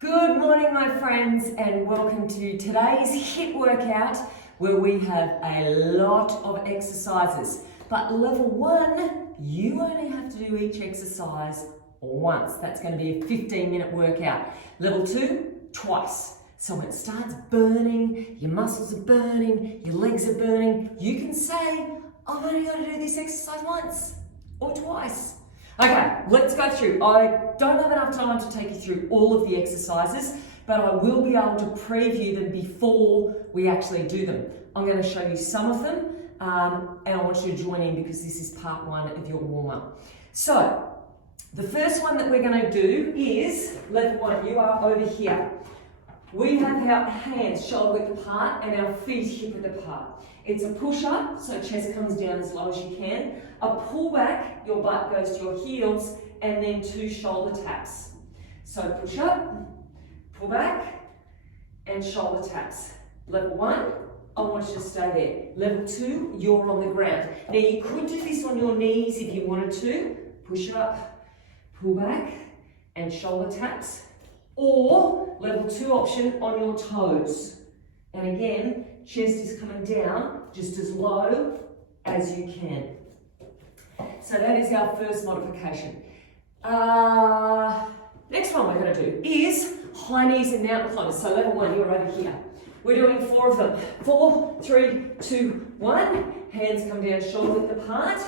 Good morning, my friends, and welcome to today's HIIT workout where we have a lot of exercises. But level 1, you only have to do each exercise once. That's going to be a 15-minute workout. Level 2, twice. So when it starts burning, your muscles are burning, your legs are burning, you can say, I've only got to do this exercise once or twice. Okay, let's go through. I don't have enough time to take you through all of the exercises, but I will be able to preview them before we actually do them. I'm going to show you some of them, and I want you to join in because this is part 1 of your warm-up. So, the first one that we're going to do is, level 1, you are over here. We have our hands shoulder width apart and our feet hip width apart. It's a push-up, so chest comes down as low as you can. A pull-back, your butt goes to your heels, and then 2 shoulder taps. So push-up, pull-back, and shoulder taps. Level 1, I want you to stay there. Level 2, you're on the ground. Now you could do this on your knees if you wanted to. Push it up, pull back, and shoulder taps. Or level 2 option on your toes. And again, chest is coming down just as low as you can. So that is our first modification. Next one we're going to do is high knees and mountain climbers. So level 1, you're over here. We're doing 4 of them. 4, 3, 2, 1. Hands come down shoulder width apart,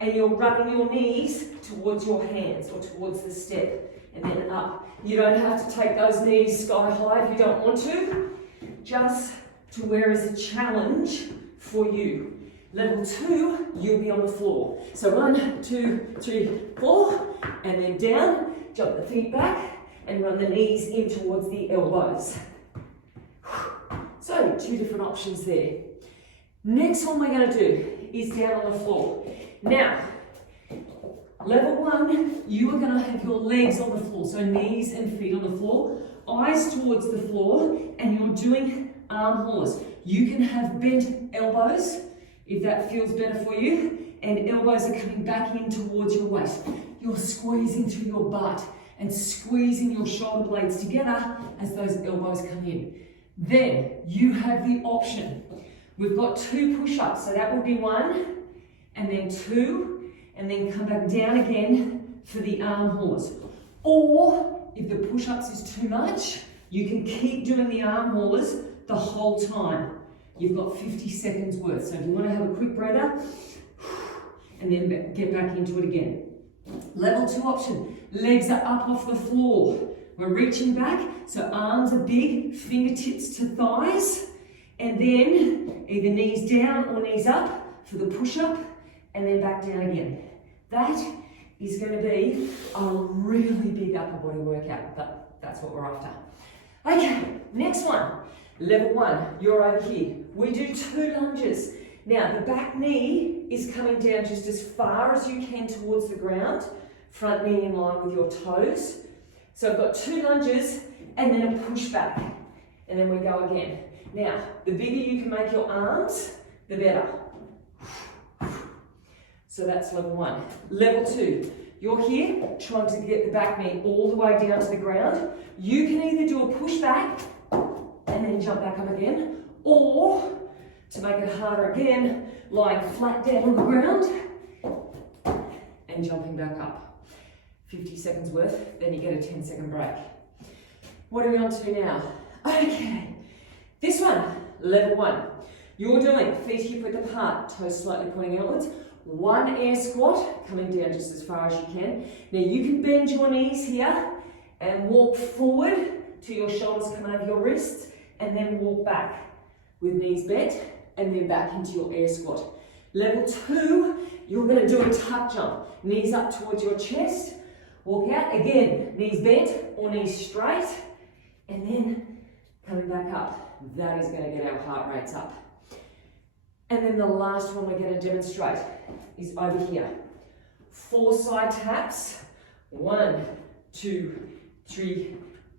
and you're rubbing your knees towards your hands or towards the step. And then up. You don't have to take those knees sky high if you don't want to, just to where is a challenge for you. Level 2, you'll be on the floor. So 1, 2, 3, 4, and then down, jump the feet back, and run the knees in towards the elbows. So 2 different options there. Next one we're going to do is down on the floor. Now, level 1, you are going to have your legs on the floor, so knees and feet on the floor, eyes towards the floor, and you're doing arm haulers. You can have bent elbows, if that feels better for you, and elbows are coming back in towards your waist. You're squeezing through your butt and squeezing your shoulder blades together as those elbows come in. Then you have the option. We've got 2 push-ups, so that will be 1, and then 2, and then come back down again for the arm haulers. Or, if the push-ups is too much, you can keep doing the arm haulers the whole time. You've got 50 seconds worth. So if you want to have a quick breather, and then get back into it again. Level 2 option, legs are up off the floor. We're reaching back, so arms are big, fingertips to thighs, and then either knees down or knees up for the push-up, and then back down again. That is going to be a really big upper body workout, but that's what we're after. Okay, next one. Level 1, you're over here. We do 2 lunges. Now, the back knee is coming down just as far as you can towards the ground, front knee in line with your toes. So I've got 2 lunges and then a push back, and then we go again. Now, the bigger you can make your arms, the better. So that's level 1. Level 2, you're here trying to get the back knee all the way down to the ground. You can either do a push back and then jump back up again, or to make it harder again, lying flat down on the ground and jumping back up. 50 seconds worth, then you get a 10-second break. What are we on to now? Okay, this one, level 1. You're doing feet hip width apart, toes slightly pointing outwards. 1 air squat, coming down just as far as you can. Now you can bend your knees here and walk forward till your shoulders come over your wrists, and then walk back with knees bent, and then back into your air squat. Level 2, you're going to do a tuck jump. Knees up towards your chest, walk out, again, knees bent or knees straight, and then coming back up. That is going to get our heart rates up. And then the last one we're going to demonstrate is over here. 4 side taps. 1, 2, 3,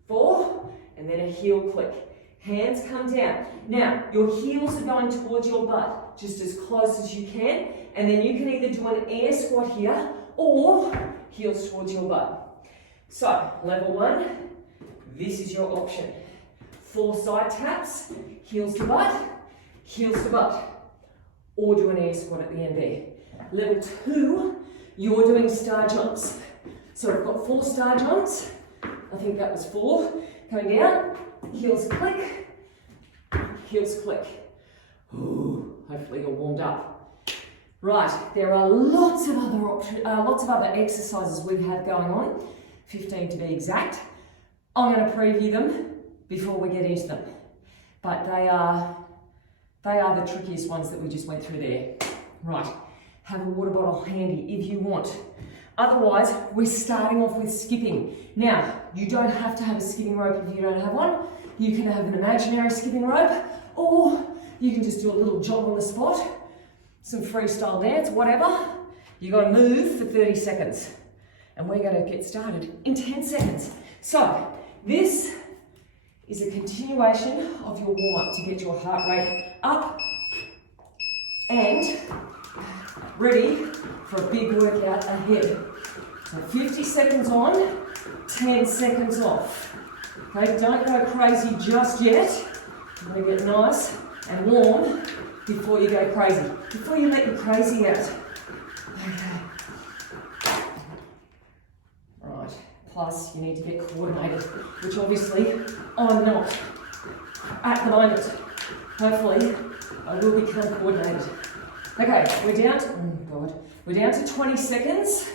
4, and then a heel click. Hands come down. Now, your heels are going towards your butt, just as close as you can, and then you can either do an air squat here, or heels towards your butt. So, level 1, this is your option. 4 side taps, heels to butt, or do an air squat at the end there. Level 2, you're doing star jumps. So I've got 4 star jumps. I think that was 4. Coming down, heels click, heels click. Ooh, hopefully you're warmed up. Right, there are lots of other exercises we have going on, 15 to be exact. I'm going to preview them before we get into them, but they are the trickiest ones that we just went through there. Right, have a water bottle handy if you want. Otherwise, we're starting off with skipping. Now, you don't have to have a skipping rope if you don't have one. You can have an imaginary skipping rope, or you can just do a little jog on the spot, some freestyle dance, whatever. You got to move for 30 seconds. And we're going to get started in 10 seconds. So, this is a continuation of your warm-up to get your heart rate up and ready for a big workout ahead. So 50 seconds on, 10 seconds off. Okay, don't go crazy just yet. You're going to get nice and warm before you go crazy, before you let your crazy out. Okay. Right, plus you need to get coordinated, which obviously I'm not at the moment. Hopefully I will become coordinated. Okay, we're down to 20 seconds.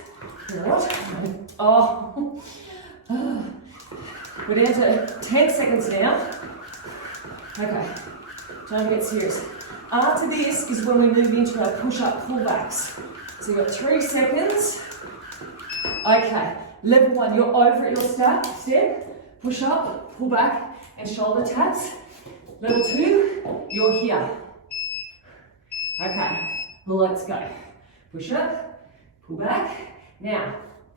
What? Oh. We're down to 10 seconds now. Okay, time to get serious. After this is when we move into our push-up pullbacks. So you've got 3 seconds. Okay, level 1, you're over at your step, push up, pull back, and shoulder taps. Level 2, you're here. Okay, let's go. Push up, pull back. Now,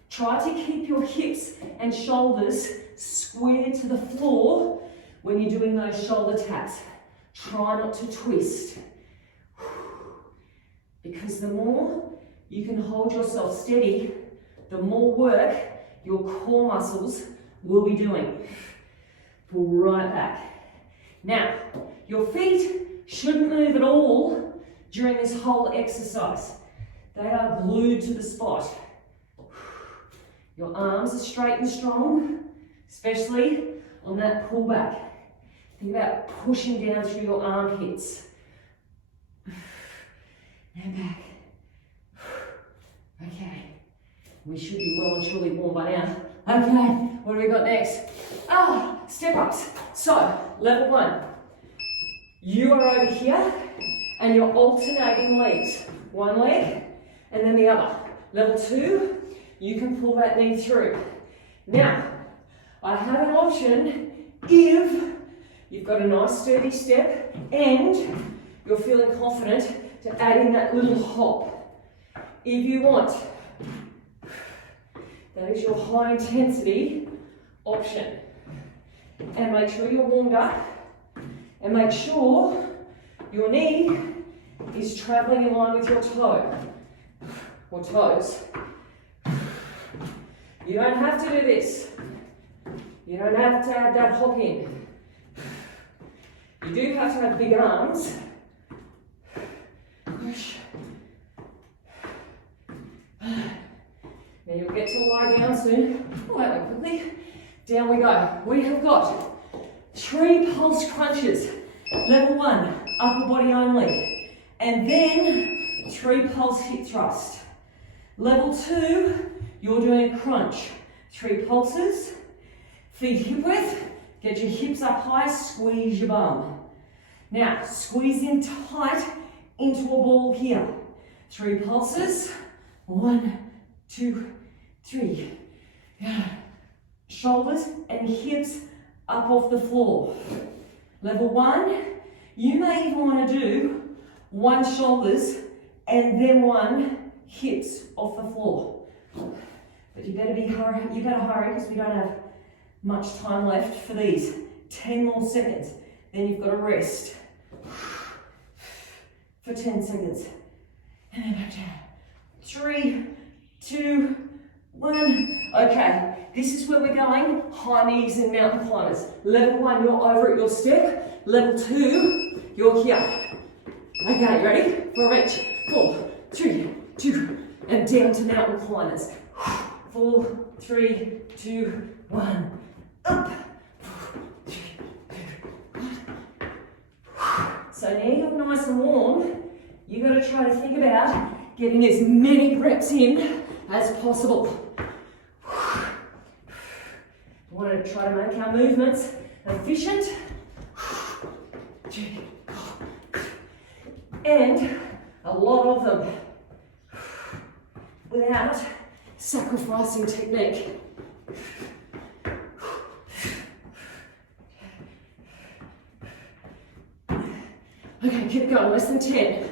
try to keep your hips and shoulders square to the floor when you're doing those shoulder taps. Try not to twist. Because the more you can hold yourself steady, the more work your core muscles will be doing. Pull right back. Now, your feet shouldn't move at all during this whole exercise. They are glued to the spot. Your arms are straight and strong, especially on that pullback. Think about pushing down through your armpits. And back. Okay. We should be well and truly warm by now. Okay, what do we got next? Step ups. So, level 1. You are over here and you're alternating legs. One leg and then the other. Level 2, you can pull that knee through. Now, I have an option if you've got a nice sturdy step and you're feeling confident to add in that little hop. If you want, that is your high intensity option. And make sure you're warmed up and make sure your knee is traveling in line with your toe or toes. You don't have to do this. You don't have to add that hop in. You do have to have big arms. Push. Now you'll get to lie down soon. Oh, that went quickly. Down we go. We have got 3 pulse crunches. Level 1, upper body only. And then 3 pulse hip thrust. Level 2, you're doing a crunch. 3 pulses. Feet hip width. Get your hips up high, squeeze your bum. Now, squeeze in tight into a ball here. 3 pulses. 1, 2, 3. Shoulders and hips up off the floor. Level 1, you may even want to do 1 shoulders and then 1 hips off the floor. But you better hurry because we don't have much time left for these. 10 more seconds. Then you've got to rest for 10 seconds. And then back down. 3, 2, 1. Okay, this is where we're going, high knees and mountain climbers. Level 1, you're over at your step. Level 2, you're here. Okay, ready? For reach. 4, 3, 2, and down to mountain climbers. 4, 3, 2, 1, up. So now you're nice and warm, you've got to try to think about getting as many reps in as possible. We want to try to make our movements efficient and a lot of them without sacrificing technique. Okay, keep it going, less than 10.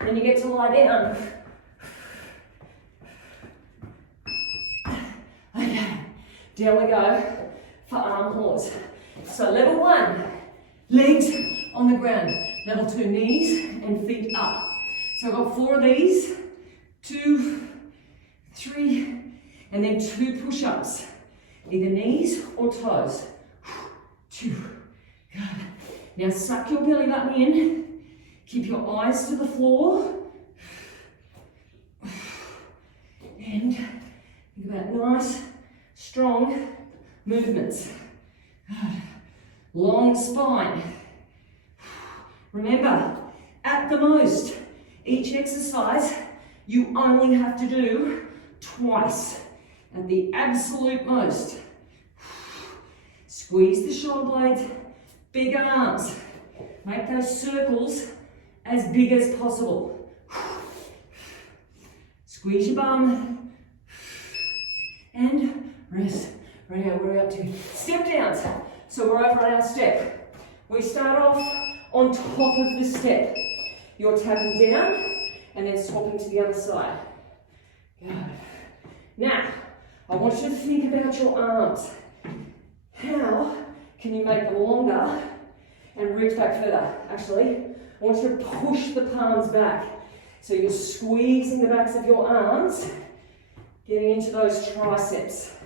Then you get to lie down. Okay, down we go for arm hauls. So level 1, legs on the ground. Level 2, knees and feet up. So I've got 4 of these, 2, 3, and then 2 push-ups. Either knees or toes. 2, good. Now suck your belly button in, keep your eyes to the floor, and think about nice, strong movements. Long spine. Remember, at the most, each exercise you only have to do twice, at the absolute most. Squeeze the shoulder blades. Big arms. Make those circles as big as possible. Squeeze your bum. And rest. Right now, we're up to step downs. So we're over on our step. We start off on top of the step. You're tapping down and then swapping to the other side. Good. Now, I want you to think about your arms. How can you make them longer and reach back further? Actually, I want you to push the palms back. So you're squeezing the backs of your arms, getting into those triceps.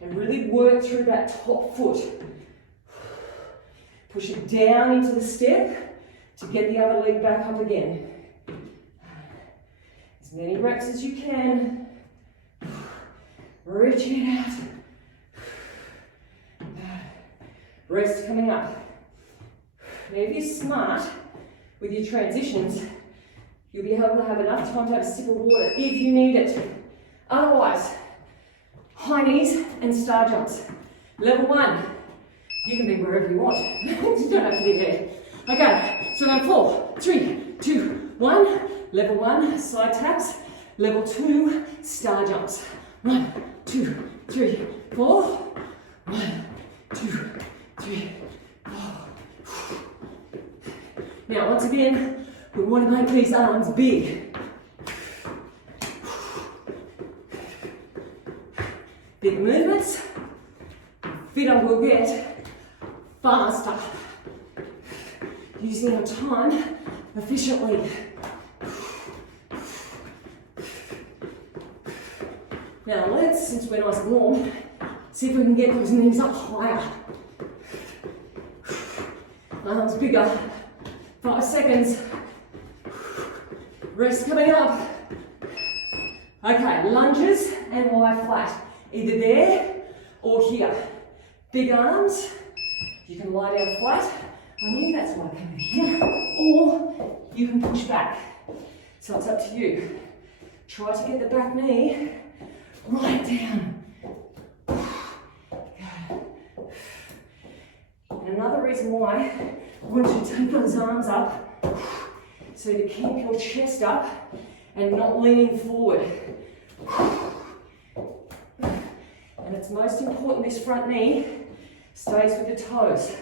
And really work through that top foot. Push it down into the step to get the other leg back up again. As many reps as you can. Reach it out. Rest coming up. Now if you're smart with your transitions, you'll be able to have enough time to have a sip of water if you need it. Otherwise, high knees and star jumps. Level 1, you can be wherever you want. You don't have to be there. Okay, so now 4, 3, 2, 1. Level 1, side taps. Level 2, star jumps. 1, 2, 3, 4. 1, 2, 3, 4. Now, once again, we want to make these arms big. Big movements, fitter we'll get, faster. Using our time efficiently. Now let's, since we're nice and warm, see if we can get those knees up higher. Arms bigger. 5 seconds. Rest coming up. Okay, lunges and lie flat. Either there or here. Big arms. You can lie down flat. I knew that's why I came over here. Or you can push back. So it's up to you. Try to get the back knee right down. Good. And another reason why I want you to take those arms up, so to keep your chest up and not leaning forward. And it's most important this front knee stays with the toes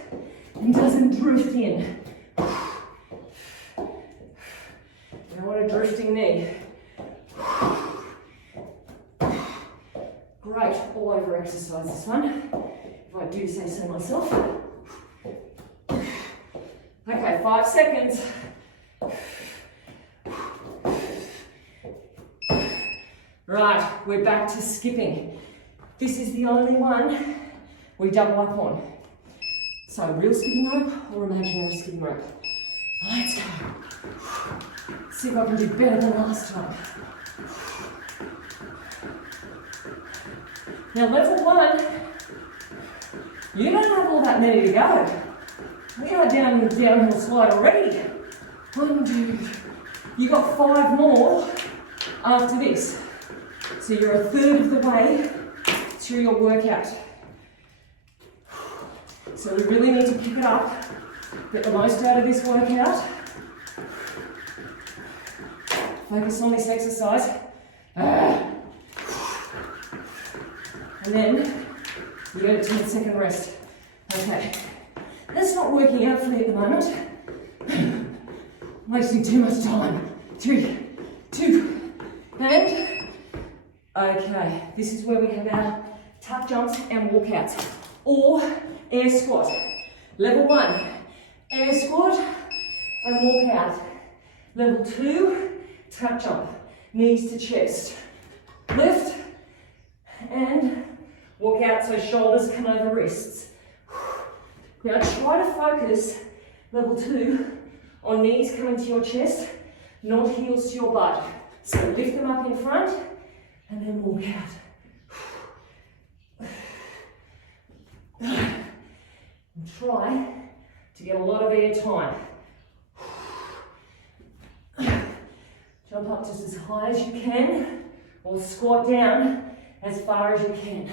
and doesn't drift in. I don't want a drifting knee. Great, all over exercise this one, if I do say so myself. Okay, 5 seconds. Right, we're back to skipping. This is the only one we double up on. So real skipping rope or imaginary skipping rope. Let's go. See if I can do better than last time. Now level 1, you don't have all that many to go. We are down the downhill slide already. 1, 2, you got 5 more after this. So you're a third of the way through your workout. So we really need to pick it up, get the most out of this workout. Focus on this exercise. And then you get a 10-second rest. Okay, that's not working out for me at the moment. I'm wasting too much time. 3, 2, and okay, this is where we have our tuck jumps and walkouts, or air squat. Level 1, air squat and walk out. Level 2, tuck jump, knees to chest. Lift and walk out so shoulders come over wrists. Now try to focus, level 2, on knees coming to your chest, not heels to your butt. So lift them up in front and then walk out. And try to get a lot of air time. Jump up just as high as you can, or squat down as far as you can.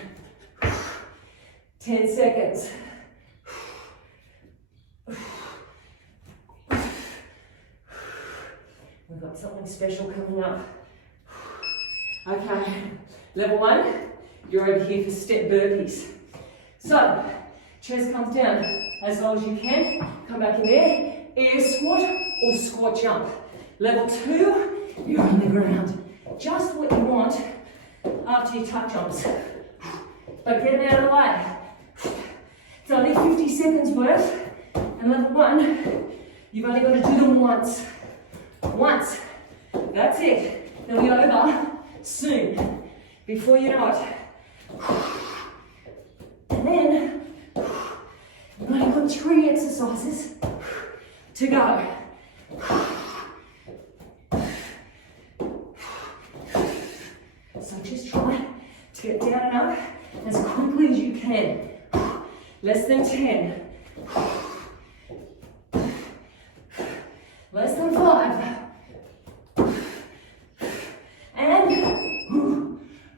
10 seconds. We've got something special coming up. Okay, level 1, you're over here for step burpees. So, chest comes down as low as you can, come back in there, air squat or squat jump. Level 2, you're on the ground. Just what you want after your tuck jumps. But get them out of the way. It's only 50 seconds worth, and level 1, you've only got to do them once. Once. That's it. They'll be over soon, before you know it. And then, we've only got 3 exercises to go. So just try to get down and up as quickly as you can. Less than 10. Less than 5. And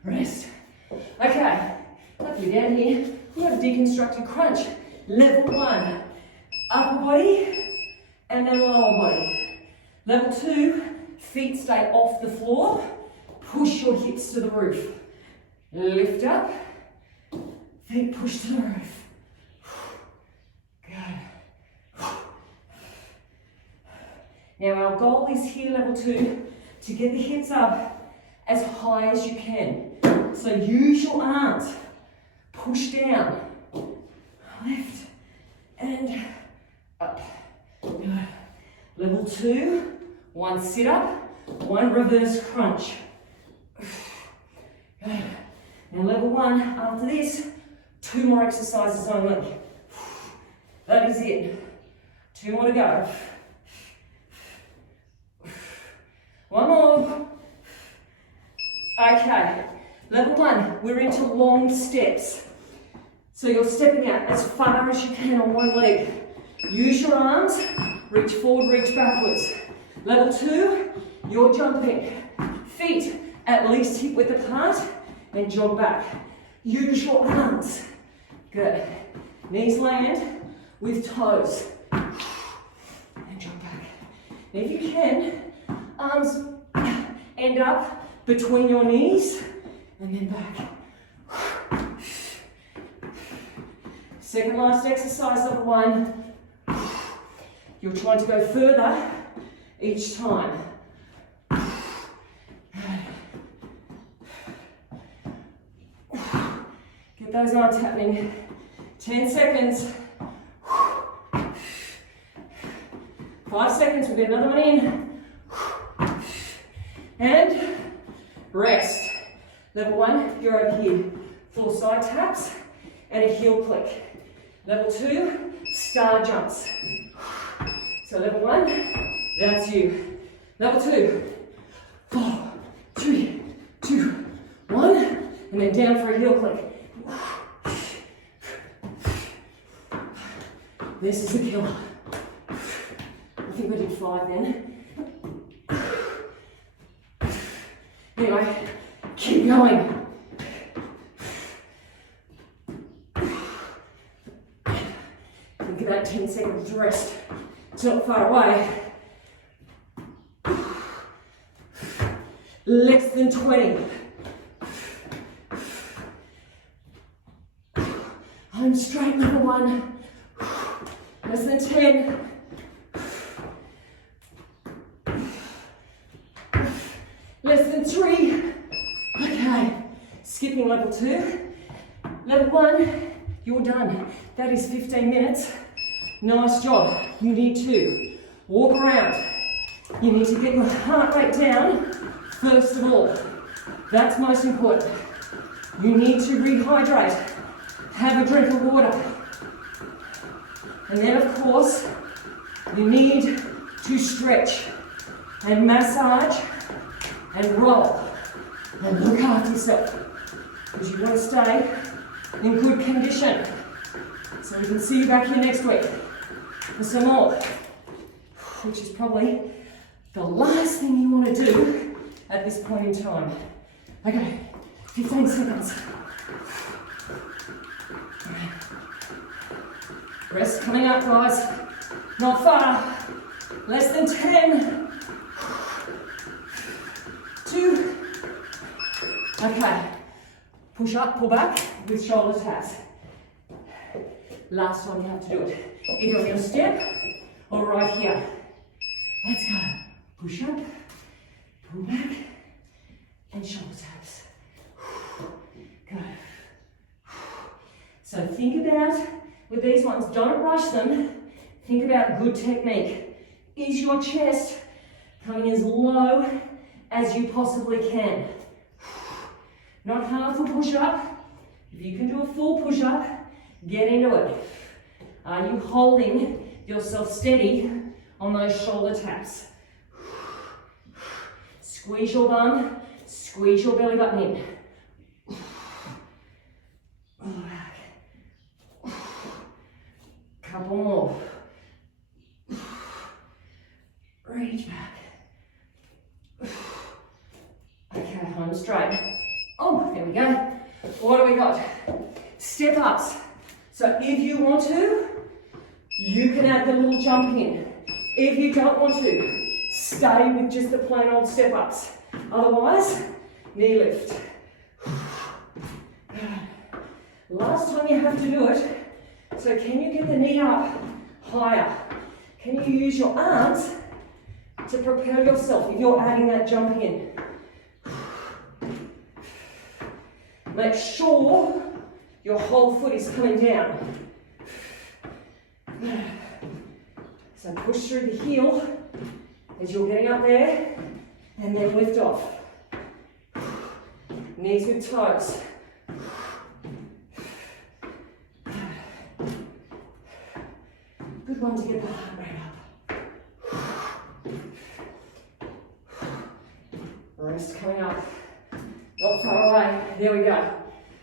rest. Okay, up you down here. We have a deconstructed crunch. Level 1, upper body and then lower body. Level 2, feet stay off the floor. Push your hips to the roof. Lift up, feet push to the roof. Good. Now our goal is here, level 2, to get the hips up as high as you can. So use your arms. Push down. Lift and up. Good. Level 2, 1 sit up, 1 reverse crunch. Good. Now level 1, after this, 2 more exercises only. That is it. 2 more to go. 1 more. Okay, level 1, we're into long steps. So you're stepping out as far as you can on 1 leg. Use your arms, reach forward, reach backwards. Level 2, you're jumping. Feet at least hip width apart and jog back. Use your arms. Good. Knees land with toes. And jog back. Now if you can, arms end up between your knees and then back. Second last exercise, level 1. You're trying to go further each time. Get those arms happening. 10 seconds. 5 seconds, we'll get another one in. And rest. Level 1, you're over here. Floor side taps and a heel click. Level 2, star jumps. So level 1, that's you. Level 2, 4, 3, 2, 1, and then down for a heel click. This is the killer. I think I did 5 then. Anyway, keep going. Think about 10 seconds to rest. It's not far away. Less than 20. Home straight, level 1. Less than 10. Less than 3. Okay, skipping level 2. Level 1, you're done. That is 15 minutes. Nice job. You need to walk around. You need to get your heart rate down first of all. That's most important. You need to rehydrate. Have a drink of water. And then, of course, you need to stretch and massage and roll and look after yourself because you want to stay in good condition. So we can see you back here next week for some more, which is probably the last thing you want to do at this point in time. Okay, 15 seconds. Rest coming up, guys. Not far. Less than 10. 2. Okay. Push up, pull back with shoulder taps. Last time you have to do it. Either on your step or right here. Let's go. Push up, pull back, and shoulder taps. Go. So think about, with these ones, don't rush them. Think about good technique. Is your chest coming as low as you possibly can? Not half a push-up. If you can do a full push-up, get into it. Are you holding yourself steady on those shoulder taps? Squeeze your bum, squeeze your belly button in. Couple more. Reach back. Okay, home straight. Oh, there we go. What do we got? Step ups. So if you want to, you can add the little jump in. If you don't want to, stay with just the plain old step ups. Otherwise, knee lift. Last time you have to do it. So can you get the knee up higher? Can you use your arms to propel yourself if you're adding that jump in? Make sure your whole foot is coming down. So push through the heel as you're getting up there and then lift off. Knees with toes. Good one to get the heart rate up. Rest coming up. Not far away. There we go.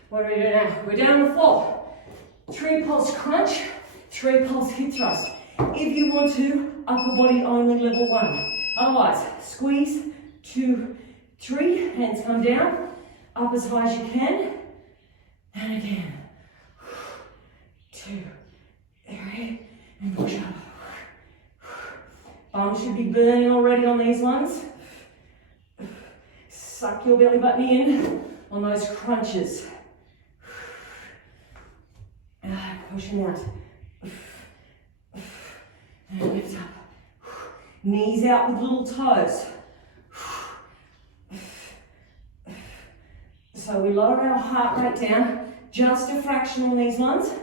What do we do now? We're down on the floor. 3 pulse crunch, 3 pulse hip thrust. If you want to, upper body only level 1. Otherwise, squeeze, 2, 3, hands come down, up as high as you can, and again. 2, 3, and push up. Bum should be burning already on these ones. Suck your belly button in on those crunches. Pushing out. And lift up. Knees out with little toes. So we lower our heart rate down just a fraction on these ones.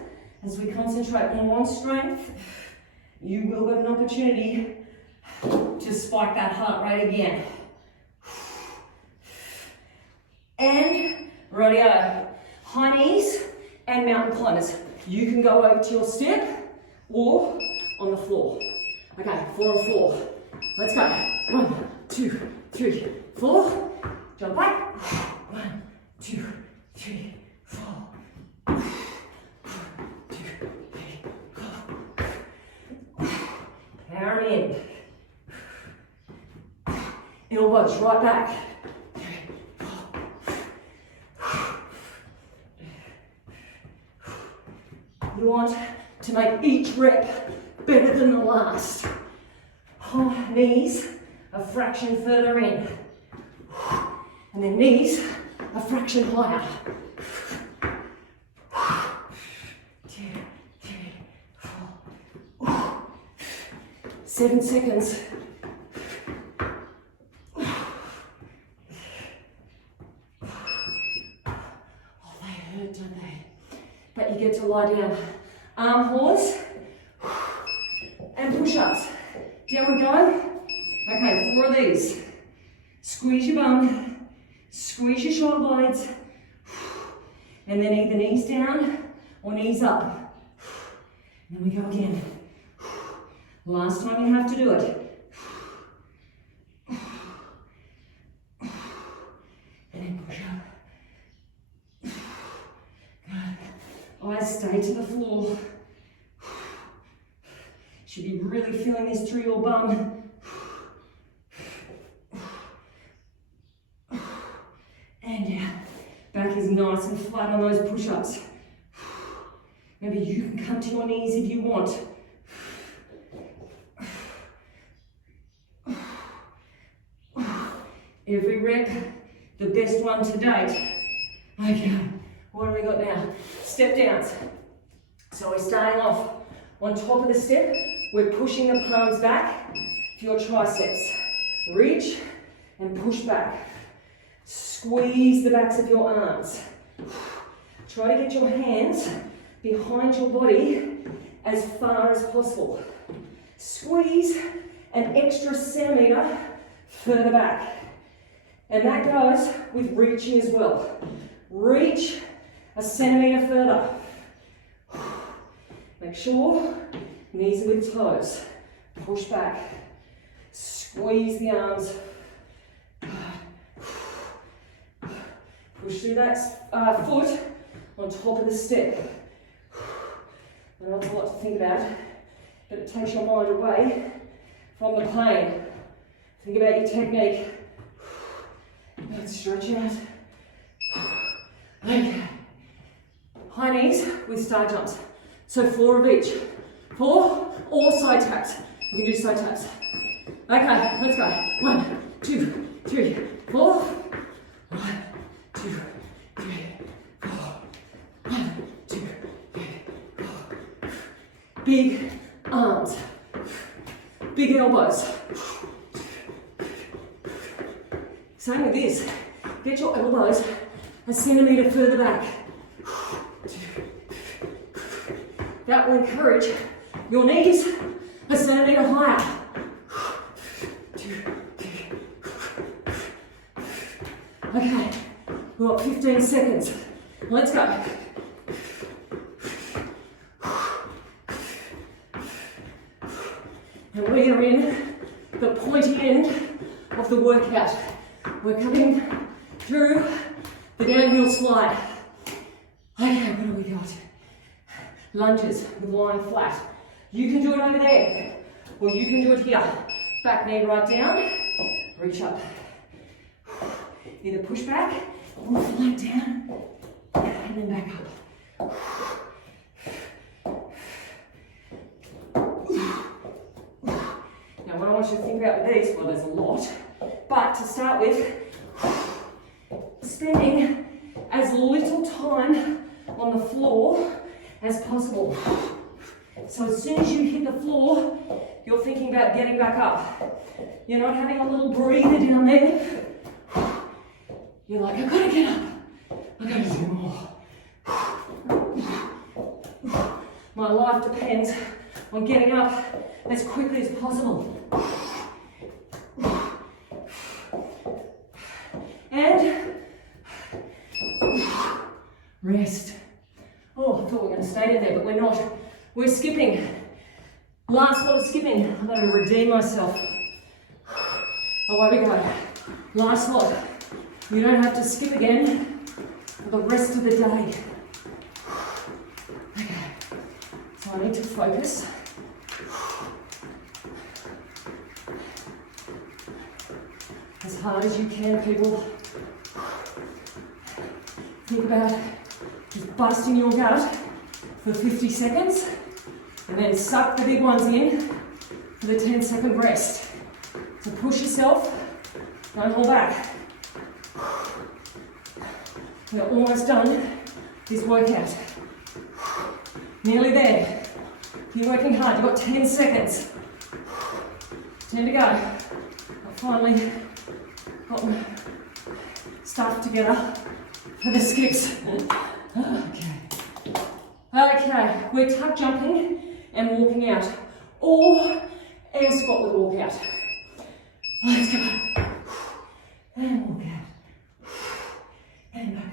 As we concentrate more on strength, you will get an opportunity to spike that heart rate again. And Radio. High knees and mountain climbers. You can go over to your step or on the floor. Okay, 4 on 4. Let's go. 1, 2, 3, 4. Jump back. 1, 2, 3, 4. 1, 2, 3, 4. Power in. Elbows right back. 3, 4. You want to make each rep better than the last. Knees a fraction further in. And then knees a fraction higher. 2, 3, 4. 7 seconds. Don't they? But you get to lie down. Arm horse and push-ups. Down we go. Okay, 4 of these. Squeeze your bum, squeeze your shoulder blades, and then either knees down or knees up. And then we go again. Last time you have to do it. And then push up. Eyes stay to the floor. Should be really feeling this through your bum. And down. Back is nice and flat on those push-ups. Maybe you can come to your knees if you want. Every rep, the best one to date. Okay. What have we got now? Step downs. So we're starting off on top of the step. We're pushing the palms back for your triceps. Reach and push back. Squeeze the backs of your arms. Try to get your hands behind your body as far as possible. Squeeze an extra centimetre further back. And that goes with reaching as well. Reach a centimetre further. Make sure knees are with toes. Push back. Squeeze the arms. Push through that foot on top of the step. I know it's a lot to think about, but it takes your mind away from the pain. Think about your technique. Let's stretch out. Okay. High knees with star jumps. So 4 of each. 4 or side taps. You can do side taps. Okay, let's go. 1, 2, 3, 4. 1, 2, 3, 4. 1, 2, 3, 4. Big arms. Big elbows. Same with this. Get your elbows a centimetre further back. That will encourage your knees a centimetre higher. Okay, we've got 15 seconds. Let's go. And we are in the pointy end of the workout. We're coming through the downhill slide. Okay, what do we got? Lunges with lying flat. You can do it over there, or you can do it here. Back knee right down, reach up. Either push back or flat down, and then back up. Now what I want you to think about with these, well there's a lot, but to start with, spending as little time on the floor as possible. So as soon as you hit the floor, you're thinking about getting back up. You're not having a little breather down there. You're like, I've got to get up. I've got to do more. My life depends on getting up as quickly as possible. And rest. Oh, I thought we were going to stay in there, but we're not. We're skipping. Last lot of skipping. I've got to redeem myself. Away we go. Last lot. You don't have to skip again for the rest of the day. Okay. So I need to focus. As hard as you can, people. Think about just busting your gut for 50 seconds and then suck the big ones in for the 10-second rest. So push yourself, don't hold back. We're almost done this workout. Nearly there. You're working hard, you've got 10 seconds. 10 to go. I've finally got my stuff together for the skips. Okay, we're tuck jumping and walking out. Or air squat with walk out. Let's go. And walk out. And back up.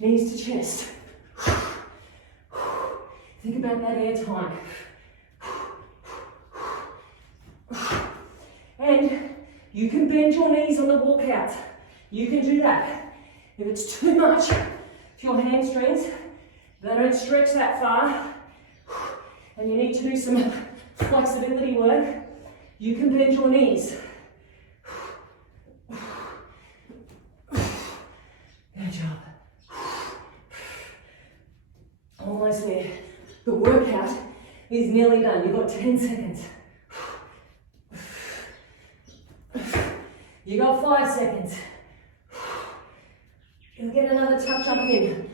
Knees to chest. Think about that air time. And you can bend your knees on the walk out. You can do that. If it's too much for your hamstrings, they don't stretch that far, and you need to do some flexibility work, you can bend your knees. Good job. Almost there. The workout is nearly done. You've got 10 seconds. You got 5 seconds. You'll get another tuck jump in.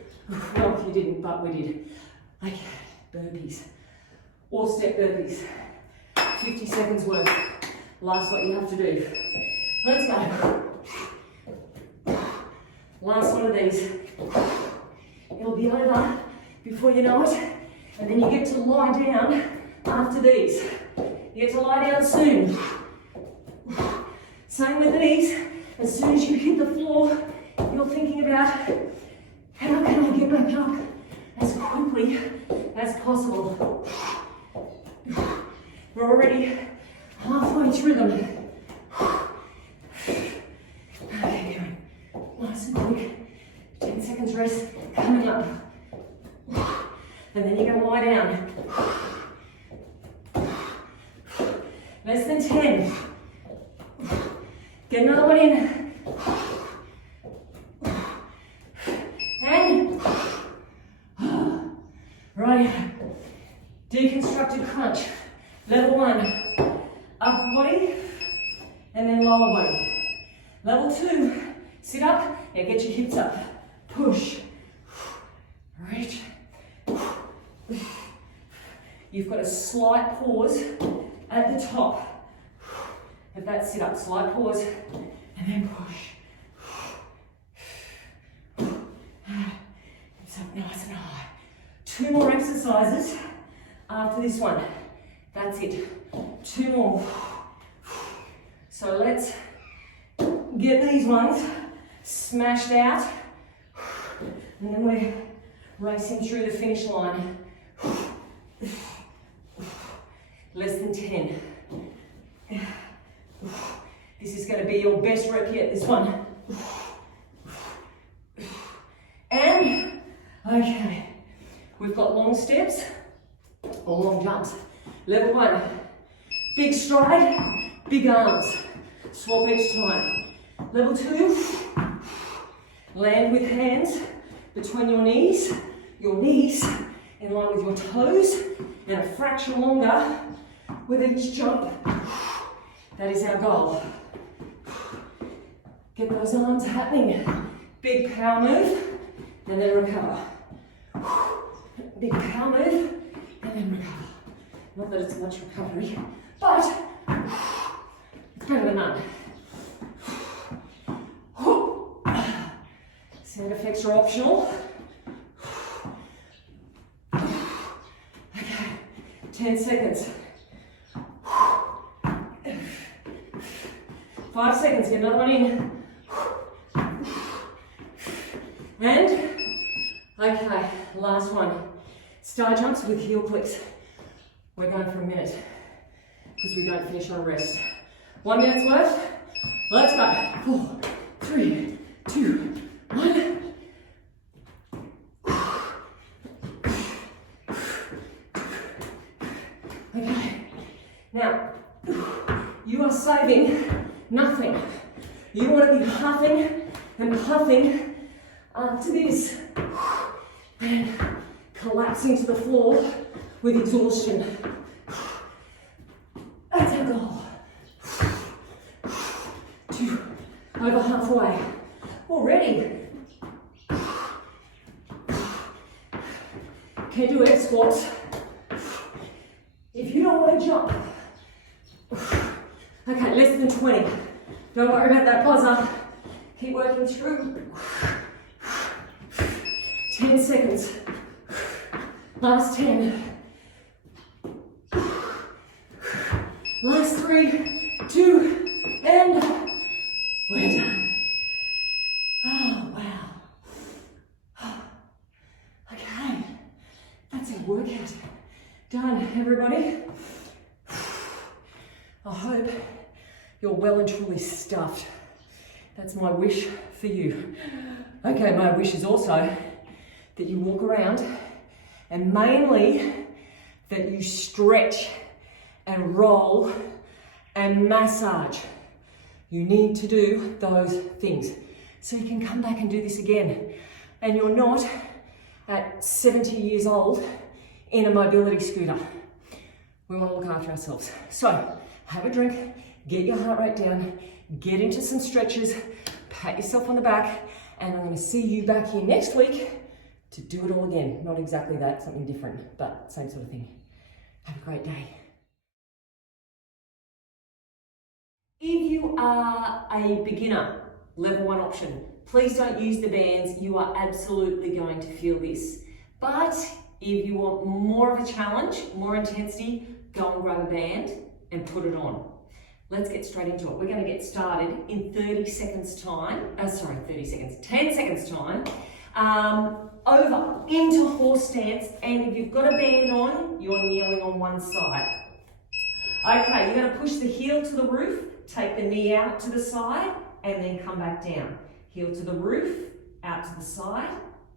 Well, you didn't, but we did. Okay, burpees. Or step burpees. 50 seconds worth. Last what you have to do. Let's go. Last one of these. It'll be over before you know it. And then you get to lie down after these. You get to lie down soon. Same with these. As soon as you hit the floor, you're thinking about how can I get back up as quickly as possible. We're already halfway through them. Okay, nice and quick. 10 seconds rest coming up. And then you're going to lie down. Less than 10. Get another one in. And right. Deconstructed crunch. Level 1, upper body, and then lower body. Level 2, sit up, and get your hips up. Push, reach. You've got a slight pause at the top of that sit up. Slight pause, and then push. It's up nice and high. 2 more exercises after this one. That's it. 2 more. So let's get these ones smashed out. And then we're racing through the finish line. Less than 10. This is going to be your best rep yet, this one. And, okay, we've got long steps or long jumps. Level 1, big stride, big arms. Swap each time. Level 2, land with hands between your knees in line with your toes, and a fraction longer with each jump. That is our goal. Get those arms happening. Big power move, and then recover. Big power move, and then recover. Not that it's much recovery, but it's better than none. Sound effects are optional. Okay, 10 seconds. 5 seconds, get another one in. And, okay, Okay, last one. Star jumps with heel clicks. We're going for a minute because we don't finish on a rest. 1 minute's worth. Let's go. 4, 3, 2, 1. Okay. Now, you are saving nothing. You want to be huffing and puffing after this and collapsing to the floor with exhaustion. That's our goal. 2, over halfway. Already. Can do air squats. If you don't want to jump. Okay, less than 20. Don't worry about that buzzer. Keep working through. 10 seconds. Last 10. Last 3, 2, and we're done. Oh, wow. Okay, that's our workout. Done, everybody. I hope you're well and truly stuffed. That's my wish for you. Okay, my wish is also that you walk around and mainly that you stretch and roll and massage. You need to do those things so you can come back and do this again. And you're not at 70 years old in a mobility scooter. We want to look after ourselves. So have a drink, get your heart rate down, get into some stretches, pat yourself on the back, and I'm going to see you back here next week to do it all again. Not exactly that, something different, but same sort of thing. Have a great day. If you are a beginner, level 1 option, please don't use the bands. You are absolutely going to feel this. But if you want more of a challenge, more intensity, go and grab a band and put it on. Let's get straight into it. We're going to get started in 10 seconds time. Over into horse stance, and if you've got a band on, you're kneeling on one side. Okay, you're going to push the heel to the roof, take the knee out to the side, and then come back down. Heel to the roof, out to the side,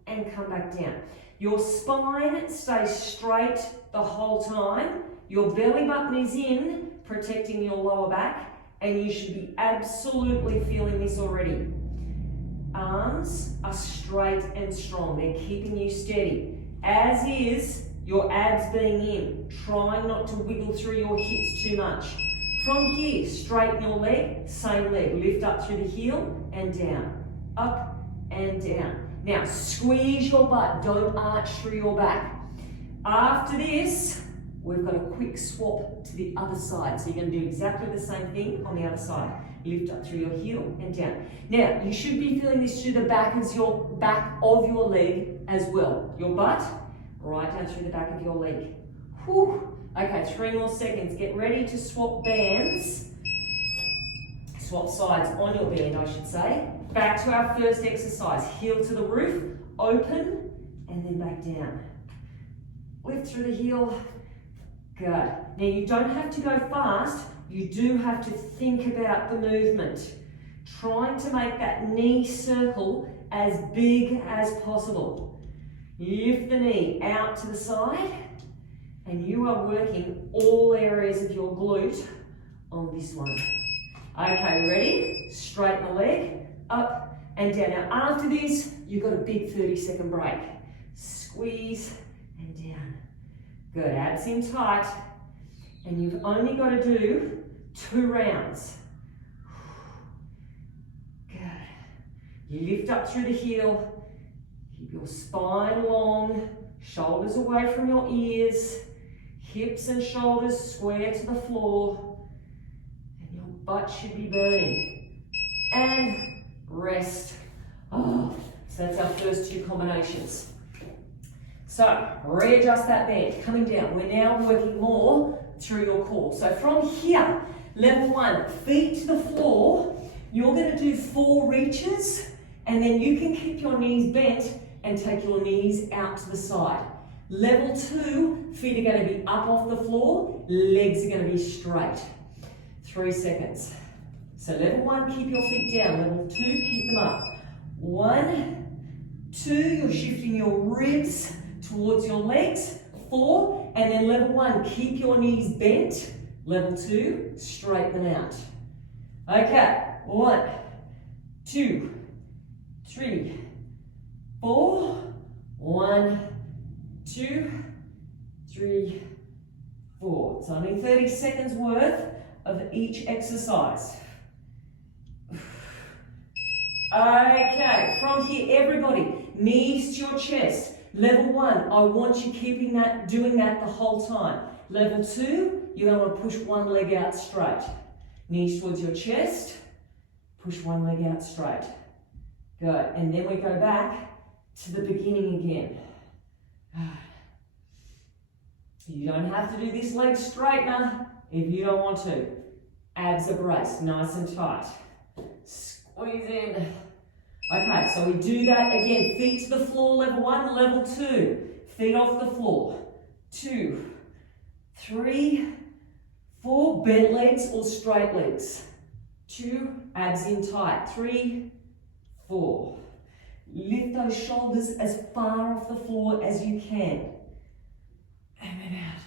and come back down. Your spine stays straight the whole time. Your belly button is in, protecting your lower back, and you should be absolutely feeling this already. Arms are straight and strong. They're keeping you steady. As is your abs being in. Trying not to wiggle through your hips too much. From here, straighten your leg, same leg. Lift up through the heel and down. Up and down. Now, squeeze your butt. Don't arch through your back. After this, we've got a quick swap to the other side. So you're going to do exactly the same thing on the other side. Lift up through your heel and down. Now, you should be feeling this through the back of your leg as well. Your butt, right down through the back of your leg. Whew. Okay, 3 more seconds. Get ready to swap bands. Swap sides on your band, I should say. Back to our first exercise. Heel to the roof, open, and then back down. Lift through the heel. Good. Now, you don't have to go fast. You do have to think about the movement. Trying to make that knee circle as big as possible. Lift the knee out to the side, and you are working all areas of your glute on this one. Okay, ready? Straighten the leg, up and down. Now, after this, you've got a big 30-second break. Squeeze and down. Good, abs in tight. And you've only got to do 2 rounds. Good. You lift up through the heel. Keep your spine long. Shoulders away from your ears. Hips and shoulders square to the floor. And your butt should be burning. And rest. Oh, so that's our first 2 combinations. So, readjust that band. Coming down. We're now working more through your core. So from here, level 1, feet to the floor, you're going to do 4 reaches, and then you can keep your knees bent and take your knees out to the side. Level 2, feet are going to be up off the floor, legs are going to be straight. 3 seconds. So level 1, keep your feet down. Level 2, keep them up. 1, 2, you're shifting your ribs towards your legs. 4, and then level 1, keep your knees bent. Level 2, straighten them out. Okay, 1, 2, 3, 4, 1, 2, 3, 4. It's only 30 seconds worth of each exercise. Okay, from here, everybody, knees to your chest. Level 1, I want you doing that the whole time. Level 2, you're going to want to push one leg out straight. Knees towards your chest, push one leg out straight. Good, and then we go back to the beginning again. You don't have to do this leg straightener if you don't want to. Abs are braced, nice and tight. Squeeze in. Okay, so we do that again. Feet to the floor, level 1, level 2. Feet off the floor. 2, 3, 4, bent legs or straight legs. 2, abs in tight. 3, 4. Lift those shoulders as far off the floor as you can. And then out.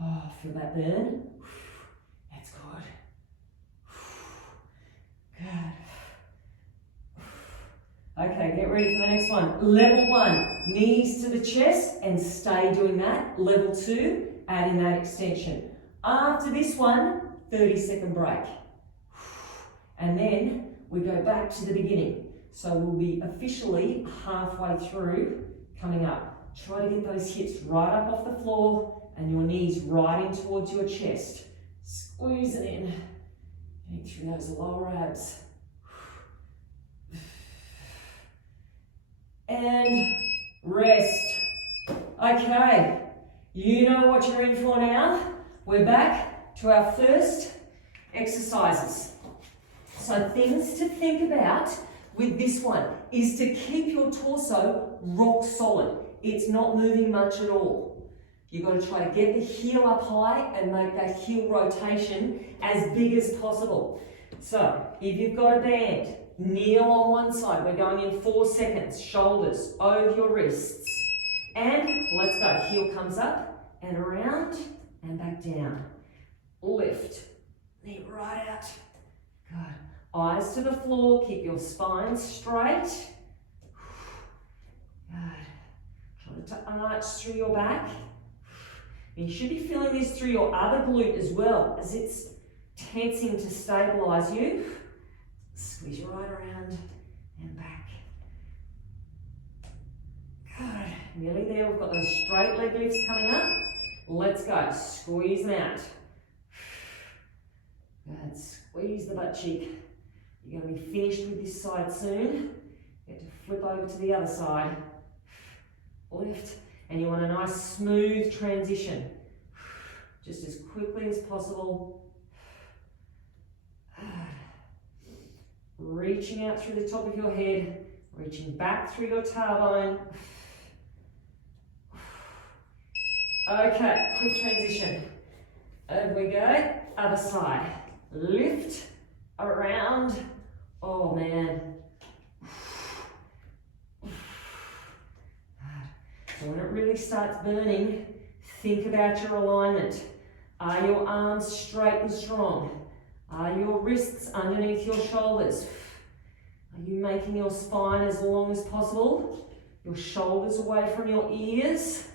Oh, feel that burn? That's good. Good. Okay, get ready for the next one. Level 1, knees to the chest and stay doing that. Level 2, add in that extension. After this one, 30-second break. And then we go back to the beginning. So we'll be officially halfway through coming up. Try to get those hips right up off the floor and your knees right in towards your chest. Squeeze it in. Getting through those lower abs. And rest. Okay, you know what you're in for now. We're back to our first exercises. So things to think about with this one is to keep your torso rock solid. It's not moving much at all. You've got to try to get the heel up high and make that heel rotation as big as possible. So if you've got a band, kneel on one side. We're going in 4 seconds. Shoulders over your wrists. And let's go. Heel comes up and around and back down. Lift. Knee right out. Good. Eyes to the floor. Keep your spine straight. Good. Try to arch through your back. You should be feeling this through your other glute as well, as it's tensing to stabilize you. Squeeze right around and back. Good. Nearly there. We've got those straight leg lifts coming up. Let's go. Squeeze them out. Good. Squeeze the butt cheek. You're going to be finished with this side soon. Get to flip over to the other side. Lift. And you want a nice smooth transition. Just as quickly as possible. Reaching out through the top of your head. Reaching back through your tailbone. Okay, quick transition. Over we go. Other side. Lift. Around. Oh man. So when it really starts burning, think about your alignment. Are your arms straight and strong? Are your wrists underneath your shoulders? Are you making your spine as long as possible? Your shoulders away from your ears?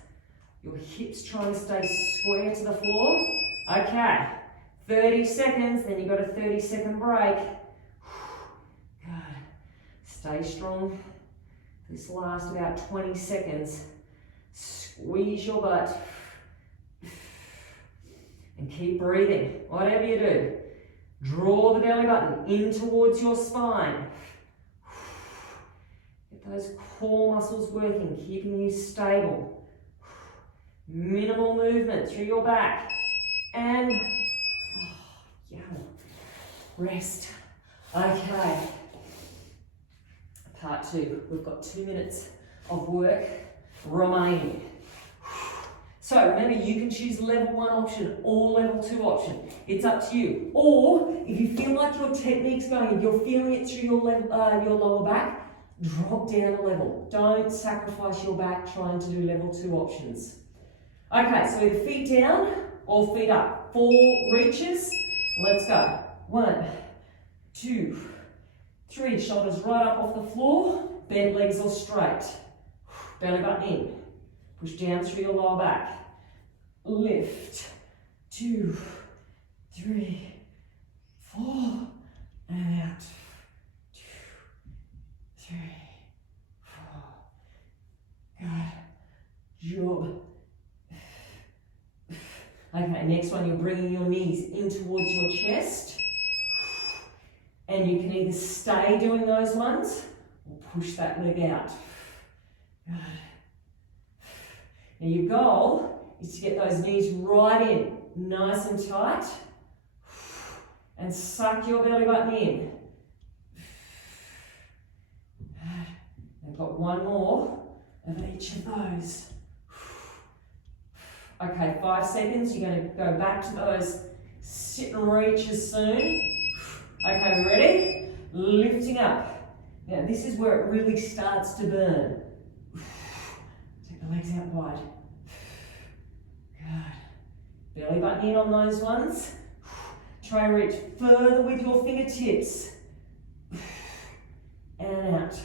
Your hips trying to stay square to the floor? Okay, 30 seconds, then you've got a 30-second break. Good. Stay strong. This lasts about 20 seconds. Squeeze your butt. And keep breathing, whatever you do. Draw the belly button in towards your spine. Get those core muscles working, keeping you stable. Minimal movement through your back. And rest. Okay. Part 2. We've got 2 minutes of work remaining. So remember, you can choose level 1 option or level 2 option. It's up to you. Or if you feel like your technique's going, if you're feeling it through your lower back, drop down a level. Don't sacrifice your back trying to do level 2 options. Okay, so either feet down or feet up. 4 reaches. Let's go. 1, 2, 3. Shoulders right up off the floor. Bent legs all straight. Belly button in. Push down through your lower back. Lift. 2, 3, 4. And out. 2, 3, 4. Good job. Okay, next one, you're bringing your knees in towards your chest. And you can either stay doing those ones or push that leg out. Good. Now your goal is to get those knees right in, nice and tight. And suck your belly button in. I've got one more of each of those. Okay, 5 seconds. You're going to go back to those sit and reaches soon. Okay, we ready? Lifting up. Now this is where it really starts to burn. Take the legs out wide. Good. Belly button in on those ones. Try and reach further with your fingertips. And out.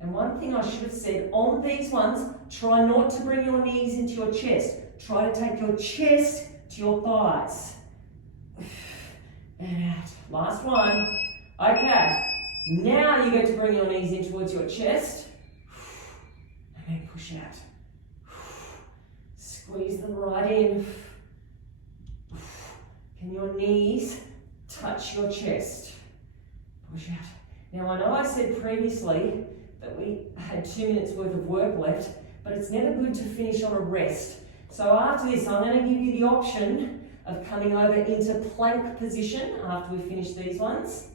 And one thing I should have said, on these ones, try not to bring your knees into your chest. Try to take your chest to your thighs. And out. Last one. Okay. Now you get to bring your knees in towards your chest. And then push out. Squeeze them right in. Can your knees touch your chest? Push out. Now I know I said previously that we had 2 minutes worth of work left, but it's never good to finish on a rest. So after this, I'm going to give you the option of coming over into plank position after we finish these ones.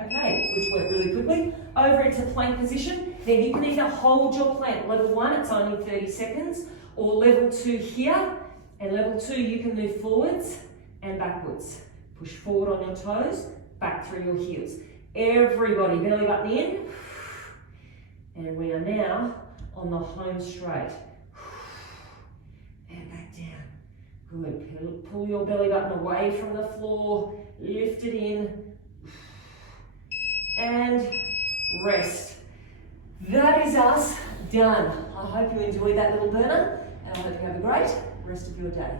Okay, which worked really quickly. Over into plank position. Then you can either hold your plank. Level 1, it's only 30 seconds, or level 2 here. And level 2, you can move forwards and backwards. Push forward on your toes, back through your heels. Everybody, belly button in. And we are now on the home straight. And back down. Good. Pull your belly button away from the floor. Lift it in. And rest. That is us done. I hope you enjoyed that little burner. And I hope you have a great rest of your day.